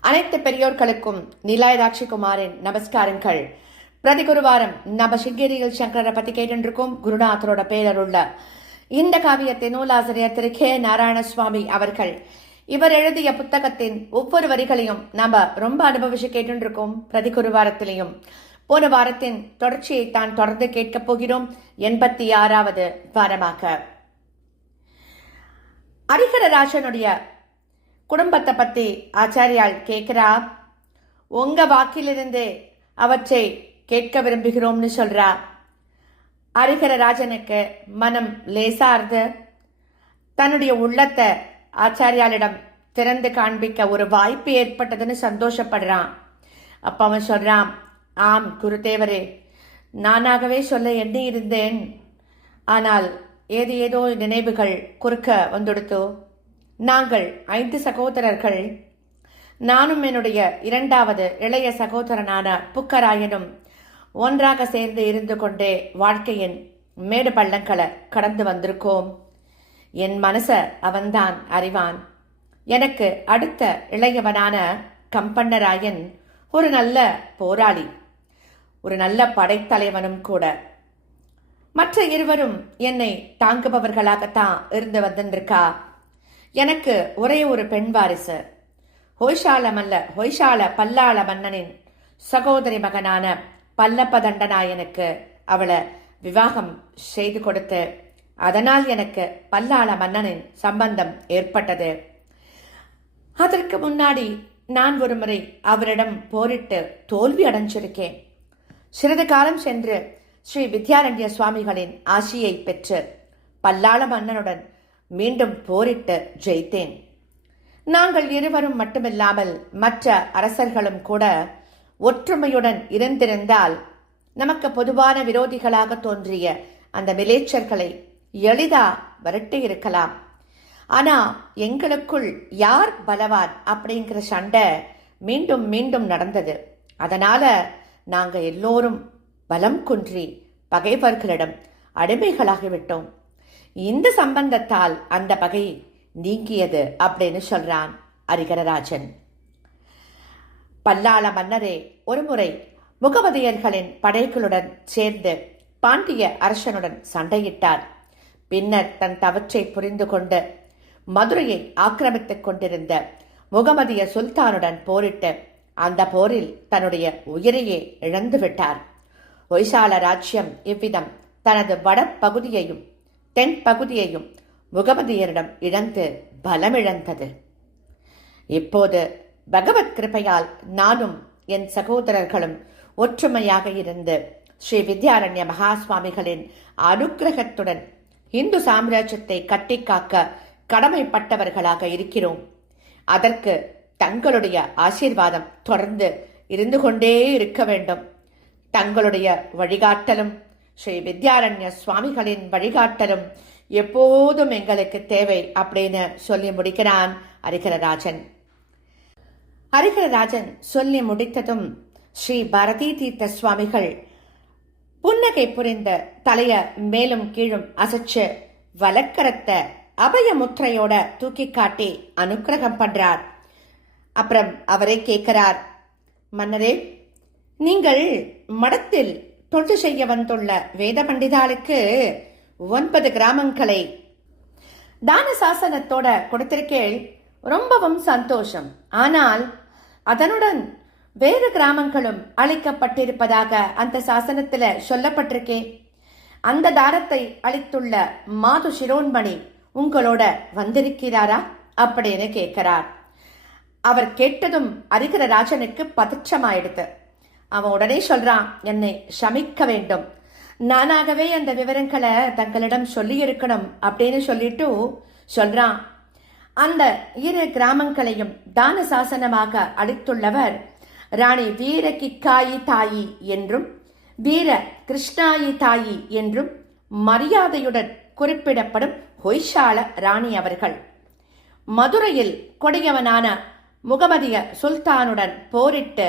அனைத்து பெரியோர்களுக்கும் நிலாயதாட்சி குமாரின் நமஸ்காரங்கள். பிரதி குருவாரம் நம்ம சிங்கேரியில் சங்கரரை பத்தி கேட்டுருக்கோம் குருநாதரோட பேரருள்ள இந்த காவியத்தை நூலாசிரியர் திரு கே நாராயணசுவாமி அவர்கள். இவர் எழுதிய புத்தகத்தின் ஒவ்வொரு வரிகளையும் நாம ரொம்ப அனுபவிச்சு கேட்டுருக்கோம் பிரதி குருவாரத்திலையும் போன வாரத்தின் தொடர்ச்சியை தான் தொடர்ந்து கேட்கப் போகிறோம் எண்பத்தி ஆறாவது வாரமாக. அரிகரராஜனுடைய குடும்பத்தை பத்தி ஆச்சாரியால் கேட்கிறா? உங்க வாக்கிலிருந்து அவற்றை கேட்க விரும்புகிறோம்னு சொல்றா. ஹரிஹரராஜனுக்கு மனம் லேசார்ந்து தன்னுடைய உள்ளத்தை ஆச்சாரியாலிடம் திறந்து காண்பிக்க ஒரு வாய்ப்பு ஏற்பட்டதுன்னு சந்தோஷப்படுறான். அப்ப அவன் சொல்றான் ஆம் குருதேவரே நானாகவே சொல்ல எண்ணி இருந்தேன் ஆனால் ஏது ஏதோ நினைவுகள் குறுக்க வந்துடுத்தோ. நாங்கள் ஐந்து சகோதரர்கள். நானும் என்னுடைய இரண்டாவது இளைய சகோதரனான புக்கராயனும் ஒன்றாக சேர்ந்து இருந்து கொண்டே வாழ்க்கையின் மேடு பள்ளங்களை கடந்து வந்திருக்கோம். என் மனச அவன்தான் அறிவான். எனக்கு அடுத்த இளையவனான கம்பண்ணராயன் ஒரு நல்ல போராளி ஒரு நல்ல படைத்தலைவனும் கூட. மற்ற இருவரும் என்னை தாங்குபவர்களாகத்தான் இருந்து வந்திருக்கா? எனக்கு ஒரே ஒரு பெண் வாரிசு. ஹொய்ஷால மல்ல ஹொய்ஷால பல்லாள மன்னனின் சகோதரி மகனான பல்லப்ப தண்டநாயனுக்கு அவளை விவாகம் செய்து கொடுத்து அதனால் எனக்கு பல்லாள மன்னனின் சம்பந்தம் ஏற்பட்டது. அதற்கு முன்னாடி நான் ஒரு முறை அவரிடம் போரிட்டு தோல்வி அடைஞ்சிருக்கேன். சிறிது காலம் சென்று ஸ்ரீ வித்யாரண்ய சுவாமிகளின் ஆசியை பெற்று பல்லாள மன்னனுடன் மீண்டும் போரிட்டு ஜெயித்தேன். நாங்கள் இருவரும் மட்டுமில்லாமல் மற்ற அரசர்களும் கூட ஒற்றுமையுடன் இருந்திருந்தால் நமக்கு பொதுவான விரோதிகளாக தோன்றிய அந்த மிலேச்சர்களை எளிதா விரட்டி இருக்கலாம். ஆனா எங்களுக்குள் யார் பலவான் அப்படிங்கிற சண்டை மீண்டும் மீண்டும் நடந்தது. அதனால நாங்க எல்லோரும் பலம் குன்றி பகைவர்களிடம் அடிமைகளாகிவிட்டோம் இந்த சம்பந்தத்தால் அந்த பகை நீங்கியது அப்படின்னு சொல்றான் அரிகரராஜன். பல்லாள மன்னரே ஒருமுறை முகமதியர்களின் படைகளுடன் சேர்ந்து பாண்டிய அரசனுடன் சண்டையிட்டார். பின்னர் தன் தவற்றை புரிந்து கொண்டு மதுரையை ஆக்கிரமித்துக் கொண்டிருந்த முகமதிய சுல்தானுடன் போரிட்டு அந்த போரில் தன்னுடைய உயிரையே இழந்து விட்டார் ஒய்சால ராஜ்யம் இவ்விதம் தனது வட பகுதியையும் தென் பகுதியையும் முகமதியரிடம் இழந்து பலமிழந்தது. இப்போது பகவத் கிருப்பையால் நானும் என் சகோதரர்களும் ஒற்றுமையாக இருந்து ஸ்ரீ வித்யாரண்ய மகாஸ்வாமிகளின் அனுகிரகத்துடன் இந்து சாம்ராஜ்யத்தை கட்டிக்காக்க கடமைப்பட்டவர்களாக இருக்கிறோம். அதற்கு தங்களுடைய ஆசீர்வாதம் தொடர்ந்து இருந்து கொண்டே இருக்க வேண்டும். தங்களுடைய வழிகாட்டலும் ஸ்ரீ வித்யாரண்ய சுவாமிகளின் வழிகாட்டலும் எப்போதும் எங்களுக்கு தேவை அப்படின்னு சொல்லி முடிக்கிறான் ஹரிகரராஜன் ஹரிகரராஜன் சொல்லி முடித்ததும் ஸ்ரீ பாரதி தீர்த்த சுவாமிகள் புன்னகை புரிந்த தலைய மேலும் கீழும் அசைச்சு வலக்கரத்தை அபய முத்திரையோட தூக்கி காட்டி அனுக்கிரகம் பண்றார். அப்புறம் அவரே கேட்கிறார் மன்னரே நீங்கள் மடத்தில் தொண்டு செய்ய வந்துள்ள வேத பண்டிதாளுக்கு ஒன்பது கிராமங்களை. தான சாசனத்தோட கொடுத்திருக்கேள். ரொம்பவும் சந்தோஷம். ஆனால் அதனுடன் வேறு கிராமங்களும் அழிக்கப்பட்டிருப்பதாக அந்த சாசனத்தில் சொல்லப்பட்டிருக்கேன். அந்த தாரத்தை அளித்துள்ள மாது சிரோன்மணி உங்களோட வந்திருக்கிறாரா? அப்படின்னு கேட்கிறார். அவர் கேட்டதும் அரிகர ராஜனுக்கு பதற்றமாயிடுது அவன் உடனே சொல்றான் என்னை ஷமிக்க வேண்டும். நானாகவே அந்த விவரங்களை தங்களிடம் சொல்லி இருக்கணும் அப்படின்னு சொல்லிட்டு சொல்றான். அந்த இரு கிராமங்களையும் தான சாசனமாக அளித்துள்ளவர் ராணி வீர கிக்காயி தாயி என்றும் வீர கிருஷ்ணாயி தாயி என்றும் மரியாதையுடன் குறிப்பிடப்படும் ஹொய்ஷால ராணி அவர்கள். மதுரையில் கொடியவனான முகமதிய சுல்தானுடன் போரிட்டு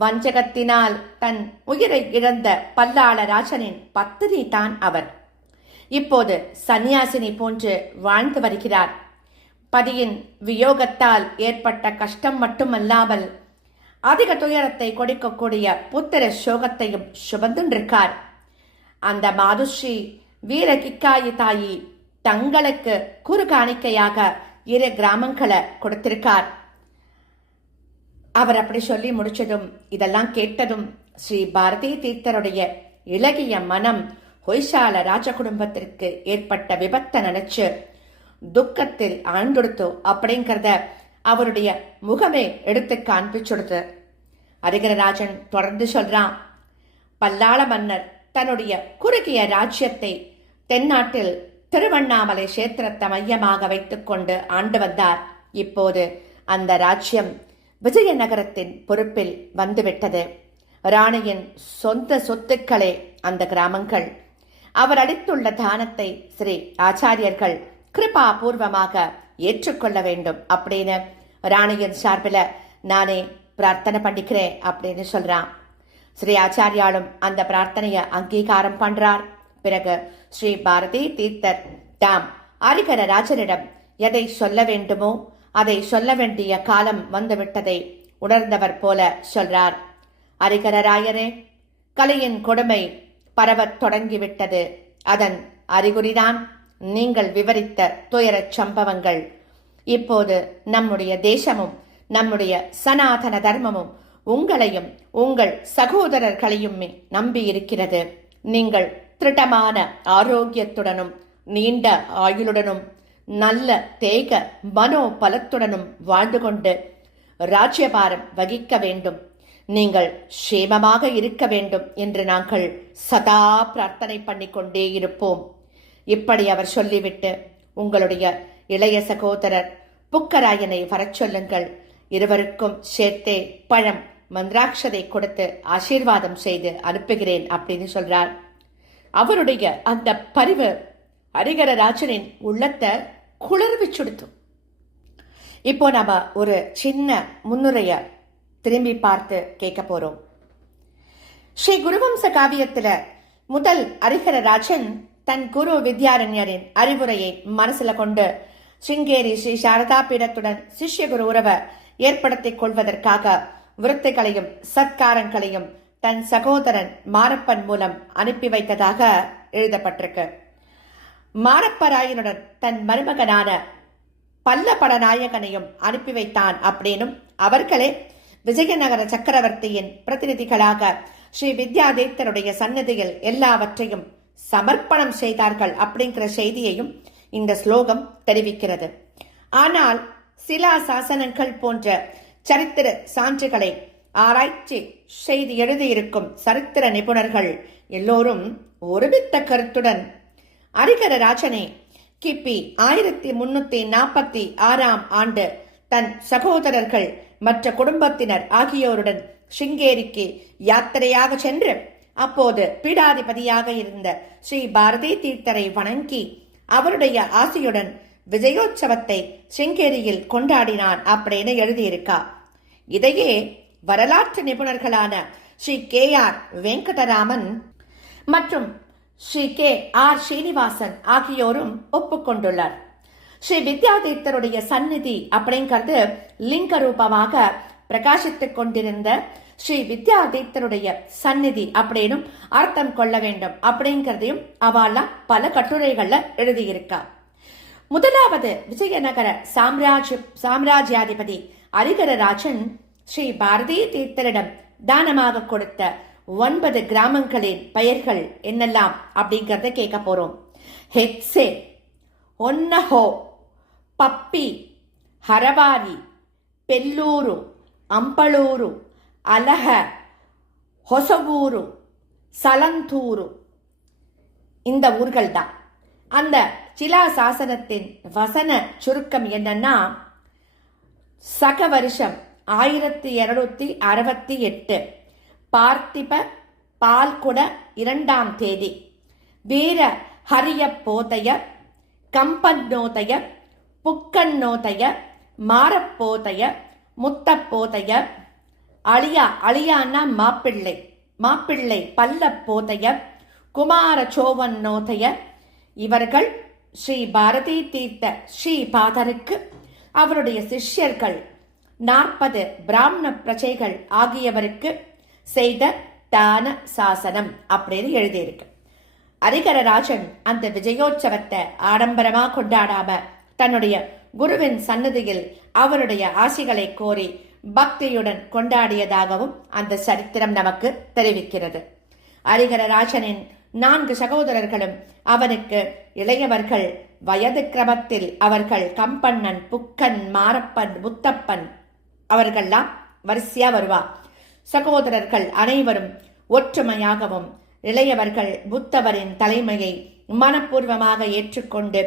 வஞ்சகத்தினால் தன் உயிரை இழந்த பல்லாள ராஜனின் பத்தினி தான் அவர். இப்போது சன்னியாசினி போன்று வாழ்ந்து வருகிறார். பதியின் வியோகத்தால் ஏற்பட்ட கஷ்டம் மட்டுமல்லாமல் அதிக துயரத்தை கொடுக்கக்கூடிய புத்திர சோகத்தையும் சுமந்துன்றிருக்கார் அந்த மாதுஸ்ரீ வீர கிக்காயி தாயி தங்களுக்கு குறு காணிக்கையாக இரு கிராமங்களை கொடுத்திருக்கார். அவர் அப்படி சொல்லி முடிச்சதும் இதெல்லாம் கேட்டதும் ஸ்ரீ பாரதி தீர்த்தருடைய இலகிய மனம் ஹொய்சால ராஜ குடும்பத்திற்கு ஏற்பட்ட விபத்தை நினைச்சு துக்கத்தில் ஆழ்ந்துடுத்து அப்படிங்கிறத அவருடைய முகமே எடுத்து காண்பிச்சுடுது. அரிகரராஜன் தொடர்ந்து சொல்றான் பல்லாள மன்னர் தன்னுடைய குறுகிய ராஜ்யத்தை தென்னாட்டில் திருவண்ணாமலை கஷேத்திரத்தை மையமாக வைத்துக்கொண்டு ஆண்டு வந்தார். இப்போது அந்த ராஜ்யம் விஜயநகரத்தின் பொறுப்பில் வந்துவிட்டது. ராணியின் சொந்த சொத்துக்களே அந்த கிராமங்கள். அவர் அளித்துள்ள தானத்தை ஸ்ரீ ஆச்சாரியர்கள் கிருபாபூர்வமாக ஏற்றுக்கொள்ள வேண்டும் அப்படின்னு ராணியின் சார்பில் நானே பிரார்த்தனை பண்ணிக்கிறேன் அப்படின்னு சொல்றான். ஸ்ரீ ஆச்சாரியாலும் அந்த பிரார்த்தனையை அங்கீகாரம் பண்றார். பிறகு ஸ்ரீ பாரதி தீர்த்தர் தாம் அரிகர ராஜனிடம் எதை சொல்ல வேண்டுமோ அதை சொல்ல வேண்டிய காலம் வந்துவிட்டதை உணர்ந்தவர் போல சொல்றார். அரிகரராயரே கலையின் கொடுமை பரவத் தொடங்கிவிட்டது. அதன் அறிகுறிதான் நீங்கள் விவரித்த துயரச் சம்பவங்கள். இப்போது நம்முடைய தேசமும் நம்முடைய சனாதன தர்மமும் உங்களையும் உங்கள் சகோதரர்களையும் நம்பி இருக்கிறது நீங்கள் திருட்டமான ஆரோக்கியத்துடனும் நீண்ட ஆயுளுடனும் நல்ல தேக மனோ பலத்துடனும் வாழ்ந்து கொண்டு ராஜ்யபாரம் வகிக்க வேண்டும். நீங்கள் சேமமாக இருக்க வேண்டும் என்று நாங்கள் சதா பிரார்த்தனை பண்ணிக்கொண்டே இருப்போம். இப்படி அவர் சொல்லிவிட்டு உங்களுடைய இளைய சகோதரர் புக்கராயனை வரச் சொல்லுங்கள். இருவருக்கும் சேர்த்தே பழம் மந்திராட்சதை கொடுத்து ஆசீர்வாதம் செய்து அனுப்புகிறேன் அப்படின்னு சொல்றார். அவருடைய அந்த பரிவு ஹரிகரராஜனின் உள்ளத்தை குளிர்விச்சுடுத்தும் இப்போ நம்ம ஒரு சின்ன முன்னுரைய திரும்பி பார்த்து கேட்க போறோம். ஸ்ரீ குருவம்ச காவியத்துல முதல் அரிகரராஜன் தன் குரு வித்யாரண்யரின் அறிவுரையை மனசுல கொண்டு சிங்கேரி ஸ்ரீ சாரதா பீடத்துடன் சிஷ்ய குரு உறவை ஏற்படுத்திக் கொள்வதற்காக விருத்துகளையும் சத்காரங்களையும் தன் சகோதரன் மாரப்பன் மூலம் அனுப்பி வைத்ததாக எழுதப்பட்டிருக்கு. மாரப்பராயனுடன் தன் மருமகனான பல்லபடநாயகனையும் அனுப்பி வைத்தான் அப்படின்னும் அவர்களே விஜயநகர சக்கரவர்த்தியின் பிரதிநிதிகளாக ஸ்ரீ வித்யாதேத்தருடைய சன்னதியில் எல்லாவற்றையும் சமர்ப்பணம் செய்தார்கள் அப்படிங்கிற செய்தியையும் இந்த ஸ்லோகம் தெரிவிக்கிறது. ஆனால் சிலா சாசனங்கள் போன்ற சரித்திர சான்றுகளை ஆராய்ச்சி செய்து எழுதியிருக்கும் சரித்திர நிபுணர்கள் எல்லோரும் ஒருமித்த கருத்துடன் அரிகர ராஜனே கிபி ஆயிரத்தி முன்னூத்தி நாற்பத்தி ஆறாம் ஆண்டு தன் சகோதரர்கள் மற்ற குடும்பத்தினர் ஆகியோருடன் சிங்கேரிக்கு யாத்திரையாக சென்று அப்போது பீடாதிபதியாக இருந்த ஸ்ரீ பாரதி தீர்த்தரை வணங்கி அவருடைய ஆசையுடன் விஜயோற்சவத்தை சிங்கேரியில் கொண்டாடினான் அப்படின்னு எழுதியிருக்கா. இதையே வரலாற்று நிபுணர்களான ஸ்ரீ கே ஆர் வெங்கடராமன் மற்றும் ஸ்ரீ கே ஆர் ஸ்ரீனிவாசன் ஆகியோரும் ஒப்புக்கொண்டுள்ளார். ஸ்ரீ வித்யாதீர்த்தருடைய சந்நிதி அப்படிங்கிறது லிங்க ரூபமாக பிரகாசித்துக் கொண்டிருந்த ஸ்ரீ வித்யாதீர்த்தருடைய சந்நிதி அப்படின்னும் அர்த்தம் கொள்ள வேண்டும் அப்படிங்கிறதையும் அவெல்லாம் பல கட்டுரைகள்ல எழுதியிருக்கா. முதலாவது விஜயநகர சாம்ராஜ்ய சாம்ராஜ்யாதிபதி அரிகரராஜன் ஸ்ரீ பாரதி தீர்த்தரிடம் தானமாக கொடுத்த ஒன்பது கிராமங்களின் பெயர்கள் என்னெல்லாம் அப்படிங்கிறத கேட்க போகிறோம் ஹெட்ஸே ஒன்னஹோ பப்பி ஹரவாரி பெல்லூரு அம்பலூரு அலக ஹொசவூரு சலந்தூரு. இந்த ஊர்கள் தான். அந்த சிலா சாசனத்தின் வசன சுருக்கம் என்னன்னா சக வருஷம் ஆயிரத்தி இருநூத்தி அறுபத்தி எட்டு. பார்த்திப பால்குட இரண்டாம் தேதி. வீர ஹரிய போதய கம்பன்னோதய புக்கன்னோதய மாரப்போதய முத்தப்போதைய அழியா அழியான்னா மாப்பிள்ளை மாப்பிள்ளை பல்லப்போதய குமார சோவன்னோதய இவர்கள் ஸ்ரீ பாரதி தீர்த்த ஸ்ரீபாதருக்கு அவருடைய சிஷ்யர்கள் நாற்பது பிராமண பிரஜைகள் ஆகியவருக்கு செய்த தான சாசனம் அப்படின்னு எழுதியிருக்கு. அரிகரராஜன் அந்த விஜயோற்சவத்தை ஆடம்பரமா கொண்டாடாம தன்னுடைய குருவின் சன்னதியில் அவருடைய ஆசிகளை கோரி பக்தியுடன் கொண்டாடியதாகவும் அந்த சரித்திரம் நமக்கு தெரிவிக்கிறது. அரிகரராஜனின் நான்கு சகோதரர்களும் அவனுக்கு இளையவர்கள் வயது கிரமத்தில் அவர்கள் கம்பண்ணன் புக்கன் மாரப்பன் முத்தப்பன் அவர்கள்லாம் வரிசையா வருவா சகோதரர்கள் அனைவரும் ஒற்றுமையாகவும் இளையவர்கள் புத்தவரின் தலைமையை மனப்பூர்வமாக ஏற்றுக்கொண்டு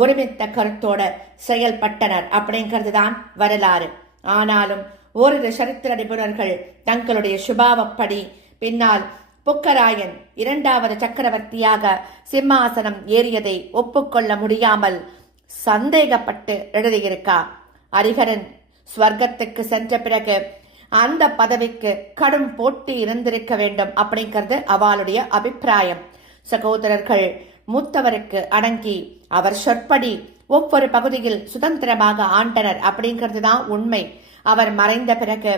ஒருமித்த கருத்தோட செயல்பட்டனர் அப்படிங்கிறது தான் வரலாறு. ஆனாலும் ஓரிரு சரித்திர நிபுணர்கள் தங்களுடைய சுபாவப்படி பின்னால் புக்கராயன் இரண்டாவது சக்கரவர்த்தியாக சிம்மாசனம் ஏறியதை ஒப்புக்கொள்ள முடியாமல் சந்தேகப்பட்டு எழுதியிருக்கா. அரிகரன் ஸ்வர்க்கத்துக்கு சென்ற பிறகு அந்த பதவிக்கு கடும் போட்டி இருந்திருக்க வேண்டும் அப்படிங்கிறது அவளுடைய அபிப்பிராயம். சகோதரர்கள் மூத்தவருக்கு அடங்கி அவர் சொற்படி ஒவ்வொரு பகுதியில் சுதந்திரமாக ஆண்டனர் அப்படிங்கிறது தான் உண்மை. அவர் மறைந்த பிறகு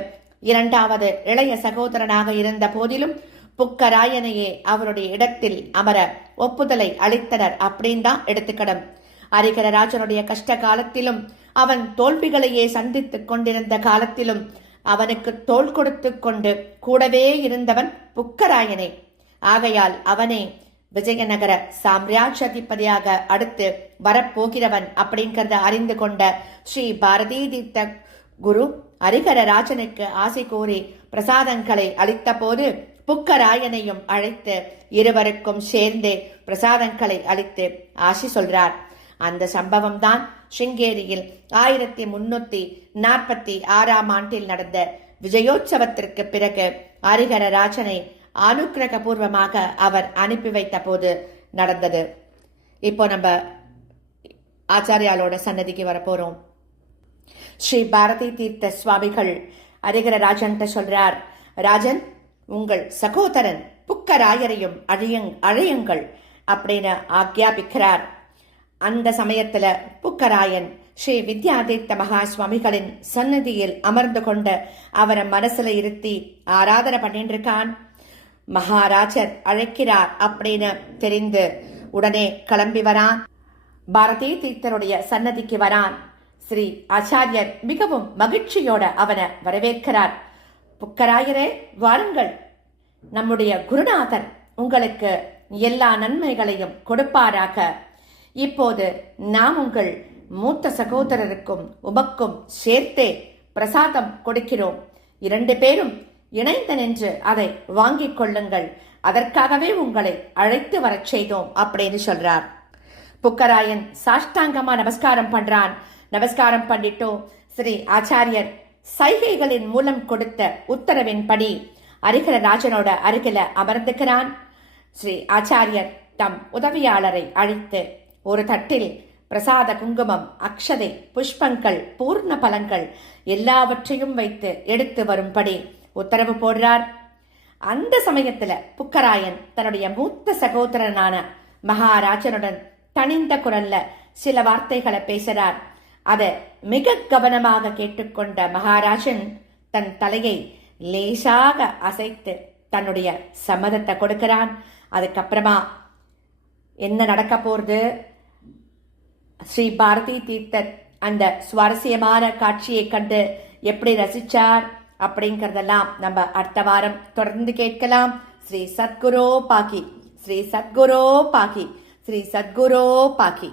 இரண்டாவது இளைய சகோதரனாக இருந்த போதிலும் புக்கராயனையே அவருடைய இடத்தில் அமர ஒப்புதலை அளித்தனர் அப்படின்னு தான் எடுத்துக்கணும். அரிகரராஜனுடைய கஷ்ட காலத்திலும் அவன் தோல்விகளையே சந்தித்துக் கொண்டிருந்த காலத்திலும் அவனுக்கு தோல் கொடுத்து கொண்டு கூடவே இருந்தவன் புக்கராயனே. ஆகையால் அவனே விஜயநகர சாம்ராஜ்யாதிபதியாக அடுத்து வரப்போகிறவன் அப்படிங்கிறத அறிந்து கொண்ட ஸ்ரீ பாரதி தீர்த்த குரு அரிகர ராஜனுக்கு ஆசை கூறி பிரசாதங்களை அளித்த போது புக்கராயனையும் அழைத்து இருவருக்கும் சேர்ந்து பிரசாதங்களை அளித்து ஆசி சொல்றார். அந்த சம்பவம் தான் ஷிங்கேரியில் ஆயிரத்தி முன்னூத்தி நாற்பத்தி ஆறாம் ஆண்டில் நடந்த விஜயோற்சவத்திற்கு பிறகு ஹரிகர ராஜனை அனுக்கிரக பூர்வமாக அவர் அனுப்பி வைத்த போது நடந்தது. இப்போ நம்ம ஆச்சாரியாலோட சன்னதிக்கு வரப்போறோம். ஸ்ரீ பாரதி தீர்த்த சுவாமிகள் அரிகர ராஜன் சொல்றார் ராஜன் உங்கள் சகோதரன் புக்கராயரையும் அழியங் அழையுங்கள் அப்படின்னு ஆக்யாபிக்கிறார். அந்த சமயத்துல புக்கராயன் ஸ்ரீ வித்யாதித்த மகா சுவாமிகளின் சன்னதியில் அமர்ந்து கொண்டு அவரை மனசுல இருத்தி ஆராதனை பண்ணிட்டு இருக்கான் மகாராஜர் அழைக்கிறார் அப்படின்னு தெரிந்து உடனே கிளம்பி வரான். பாரதி தீர்த்தருடைய சன்னதிக்கு வரான். ஸ்ரீ ஆச்சாரியர் மிகவும் மகிழ்ச்சியோட அவனை வரவேற்கிறார். புக்கராயரே வாருங்கள். நம்முடைய குருநாதர் உங்களுக்கு எல்லா நன்மைகளையும் கொடுப்பாராக. இப்போது நாம் உங்கள் மூத்த சகோதரருக்கும் உமக்கும் சேர்த்தே பிரசாதம் கொடுக்கிறோம். இரண்டு பேரும் இணைந்து நின்று அதை வாங்கிக் கொள்ளுங்கள். அதற்காகவே உங்களை அழைத்து வரச் செய்தோம் அப்படின்னு சொல்றார். புக்கராயன் சாஷ்டாங்கமா நமஸ்காரம் பண்றான். நமஸ்காரம் பண்ணிட்டோம். ஸ்ரீ ஆச்சாரியர் சைகைகளின் மூலம் கொடுத்த உத்தரவின்படி அருகில ராஜனோட அருகில அமர்ந்துக்கிறான். ஸ்ரீ ஆச்சாரியர் தம் உதவியாளரை அழைத்து ஒரு தட்டில் பிரசாத குங்குமம் அக்ஷதை புஷ்பங்கள் பூர்ண பலங்கள் எல்லாவற்றையும் வைத்து எடுத்து வரும்படி உத்தரவு போடுறார். அந்த சமயத்துல புக்கராயன் தன்னுடைய மூத்த சகோதரனான மகாராஜனுடன் தனிந்த குரல்ல சில வார்த்தைகளை பேசுறார். அதை மிக கவனமாக கேட்டுக்கொண்ட மகாராஜன் தன் தலையை லேசாக அசைத்து தன்னுடைய சம்மதத்தை கொடுக்கிறான். அதுக்கப்புறமா என்ன நடக்க போறது? ஸ்ரீ பாரதி தீர்த்தர் அந்த சுவாரஸ்யமான காட்சியை கண்டு எப்படி ரசிச்சார் அப்படிங்கறதெல்லாம் நம்ம அடுத்த வாரம் தொடர்ந்து கேட்கலாம். ஸ்ரீ சத்குரோ பாக்கி ஸ்ரீ சத்குரோ பாக்கி ஸ்ரீ சத்குரோ பாக்கி